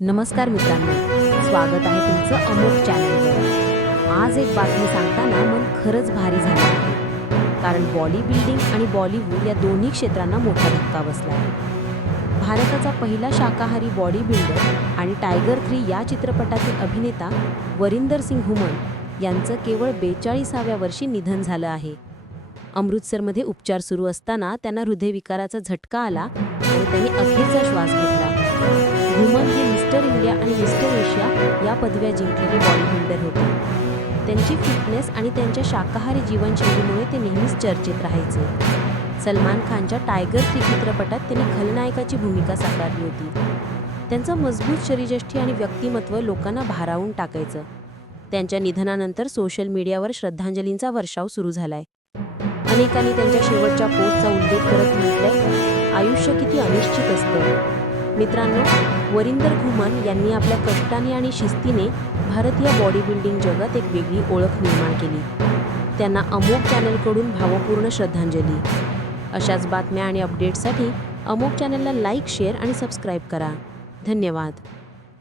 नमस्कार मित्रांनो, स्वागत आहे तुमचं अमोक चॅनलवर। आज एक बातमी सांगताना मन खरंच भारी झालं आहे, कारण बॉडी बिल्डिंग आणि बॉलिवूड या दोन्ही क्षेत्रांना मोठा धक्का बसला आहे। भारताचा पहिला शाकाहारी बॉडी बिल्डर आणि टायगर 3 या चित्रपटातील अभिनेता वरिंदर सिंग हुमन यांचं केवळ 42व्या वर्षी निधन झालं आहे। अमृतसरमध्ये उपचार सुरू असताना त्यांना हृदयविकाराचा झटका आला आणि त्यांनी अखेरचा श्वास घेतला। हुमन हे मिस्टर इंडिया आणि मिस्टर एशिया या पदव्या जिंकलेले बॉडी बिल्डर होते। त्यांची फिटनेस आणि त्यांच्या शाकाहारी जीवनशैलीमुळे ते नेहमीच चर्चेत राहायचे। सलमान खानच्या टायगर 3 चित्रपटात त्यांनी खलनायकाची भूमिका साकारली होती। त्यांचं मजबूत शरीरयष्टी आणि व्यक्तिमत्व लोकांना भारावून टाकायचं। त्यांच्या निधनानंतर सोशल मीडियावर श्रद्धांजलींचा वर्षाव सुरू झालाय। अनेकांनी त्यांच्या शेवटच्या पोस्टचा उल्लेख करत म्हटलंय, आयुष्य किती अनिश्चित असतं। मित्रांनो, वरिंदर हुमन यांनी आपल्या कष्टाने आणि शिस्तीने भारतीय बॉडी बिल्डिंग जगात एक वेगळी ओळख निर्माण केली। त्यांना अमोक चॅनलकडून भावपूर्ण श्रद्धांजली। अशाच बातम्या आणि अपडेट्ससाठी अमोक चॅनलला लाईक, शेअर आणि सबस्क्राईब करा। धन्यवाद।